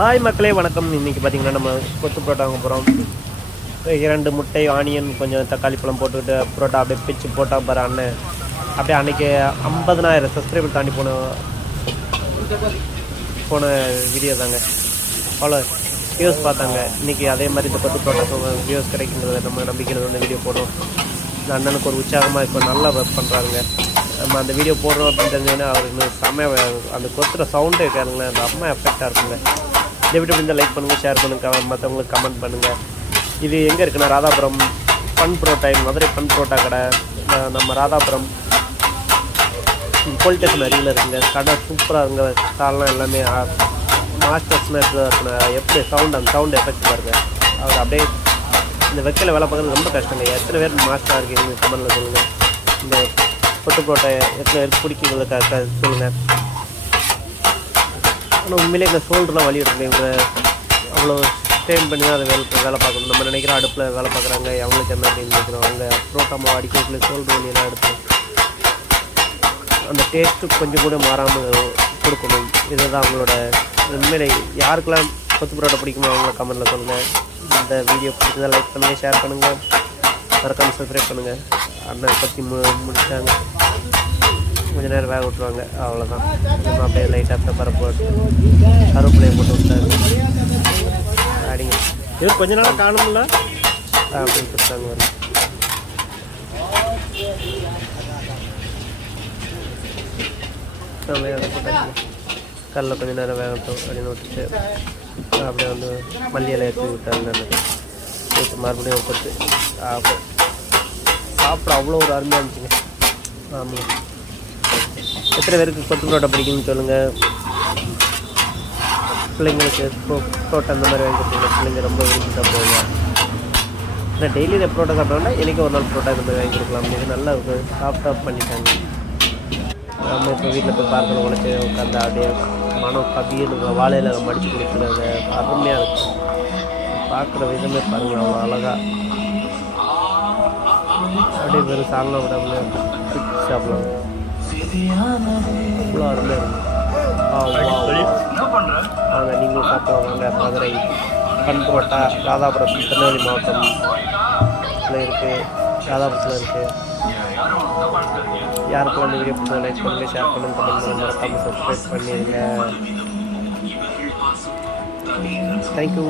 Hi மக்களே வணக்கம். இன்றைக்கி பார்த்திங்கன்னா நம்ம கொத்து புரோட்டா வாங்க போகிறோம். 2 முட்டை, ஆனியன், கொஞ்சம் தக்காளி பழம் போட்டுக்கிட்டு புரோட்டா அப்படியே பிச்சு போட்டால் பாரு அண்ணன். அப்படியே அன்றைக்கி 50,000 சப்ஸ்கிரைபர் தாண்டி போன வீடியோ தாங்க. அவ்வளோ வியூஸ் பார்த்தாங்க. இன்றைக்கி அதே மாதிரி இந்த கொத்து புரோட்டா வியூஸ் கிடைக்குங்கிறத நம்ம நம்பிக்கையில் வந்து வீடியோ போடுறோம். இந்த அண்ணனுக்கு ஒரு உற்சாகமாக இப்போ நல்லா ஒர்க் பண்ணுறாங்க. நம்ம அந்த வீடியோ போடுறோம் அப்படின்னு தெரிஞ்சோன்னா அவருக்கு செம்மையாக அந்த கொத்துற சவுண்டே கேளுங்களேன், அந்த அம்மா எஃபெக்டாக இருக்குங்க. இந்த வீடியோ வந்து லைக் பண்ணுங்கள், ஷேர் பண்ணுங்கள், மற்றவங்களுக்கு கமெண்ட் பண்ணுங்கள். இது எங்கே இருக்குன்னா ராதாபுரம் பன் புரோட்டா, மதுரை பன் புரோட்டா கடை நம்ம ராதாபுரம் போலீஸ் ஸ்டேஷன் அருகில் இருக்குங்க. கடை சூப்பராக இருங்க. ஸ்டால்லாம் எல்லாமே மாஸ்டர்ஸ்னால் இருக்குண்ணா. எப்படி அந்த சவுண்ட் எஃபெக்ட் பாருங்க. அவர் அப்படியே இந்த வெக்கையில் வேலை பார்க்குறது ரொம்ப கஷ்டங்க. எத்தனை பேர் மாஸ்டராக இருக்கீங்க கமெண்ட்டில் சொல்லுங்கள். இந்த கொத்து புரோட்டா எத்தனை பேருக்கு பிடிக்குங்களுக்கு சொல்லுங்கள். ஆனால் உண்மையிலே இந்த ஷோல்டர்லாம் வலி இருக்குங்க. அவ்வளோ ஸ்ட்ரெயின் பண்ணி தான் அதை வேலை பார்க்கணும். நம்ம நினைக்கிற அடுப்பில் வேலை பார்க்குறாங்க, அவங்களுக்கு என்ன அப்படின்னு நினைக்கிறோம். அவங்க புரோட்டா மாவு அடிக்கிறதுல ஷோல்டர் வலியெல்லாம் எடுத்து அந்த டேஸ்ட்டு கொஞ்சம் கூட மாறாமல் கொடுக்கணும். இதுதான் அவங்களோட உண்மையிலே. யாருக்கெல்லாம் கொத்து புரோட்டா பிடிக்குமோ அவங்கள கமெண்ட்டில் சொல்லுங்கள். இந்த வீடியோ பிடிச்சதை லைக் பண்ணுங்கள், ஷேர் பண்ணுங்கள், மறக்காமல் சப்ஸ்கிரைப் பண்ணுங்கள். அண்ணன் பற்றி முடிச்சாங்க. கொஞ்சம் நேரம் வேக விட்டுருவாங்க, அவ்வளோதான். நம்ம அப்படியே லைட்டாக பெப்பரை போட்டு கருவேப்பிலையை போட்டு விட்டாங்க. அடிங்க இது கொஞ்ச நாள் காணும்ல அப்படின்னு சொல்லிட்டாங்க. வரும் கல்லில் கொஞ்சம் நேரம் வேகட்டும் அப்படின்னு விட்டுட்டு அப்படியே வந்து மல்லி இலையை தூவி விட்டாங்க. மறுபடியும் கொடுத்து சாப்பிட அவ்வளோ ஒரு அருமையாக இருந்துச்சுங்க. ஆமாம். எத்தனை பேருக்கு கொத்து புரோட்டா பிடிக்குன்னு சொல்லுங்கள். பிள்ளைங்களுக்கு புரோட்டா அந்த மாதிரி வாங்கி கொடுத்தீங்க. பிள்ளைங்க ரொம்ப விரும்பி சாப்பிடுவாங்க. ஆனால் டெய்லி இதை புரோட்டா சாப்பிட்டோம்னா என்றைக்கு ஒரு நாள் புரோட்டா இந்த மாதிரி வாங்கி கொடுக்கலாம். இது நல்லா சாஃப்டாக பண்ணிட்டாங்க. நம்ம இப்போ வீட்டில் போய் பார்க்கணும் உழைச்சி உட்காந்து அப்படியே மனம் கவின்னு வாழையில் மடித்து கொடுக்குறாங்க. அருமையாக இருக்கும். பார்க்குற விதமே பாருங்கள், அவ்வளோ அழகாக அப்படியே வெறும் சாங்கலாம் விடாமல் சாப்பிடலாம். அவ்வளோ அருமையாக இருக்கும். வாங்க நீங்களும் சாப்பிடுவோம். வாங்க. மதுரை பன் புரோட்டா ராதாபுரம் திருநெல்வேலி மாவட்டத்தில் இருக்குது. ராதாபுரத்தில் இருக்குது. யாருக்கெல்லாம் இந்த வீடியோ பிடிச்சதை லைக் பண்ணுங்கள், ஷேர் பண்ணுங்கள், கமெண்ட் பண்ணுங்கள், மறக்காமல் சப்ஸ்கிரைப் பண்ணிடுங்க. தேங்க்யூ.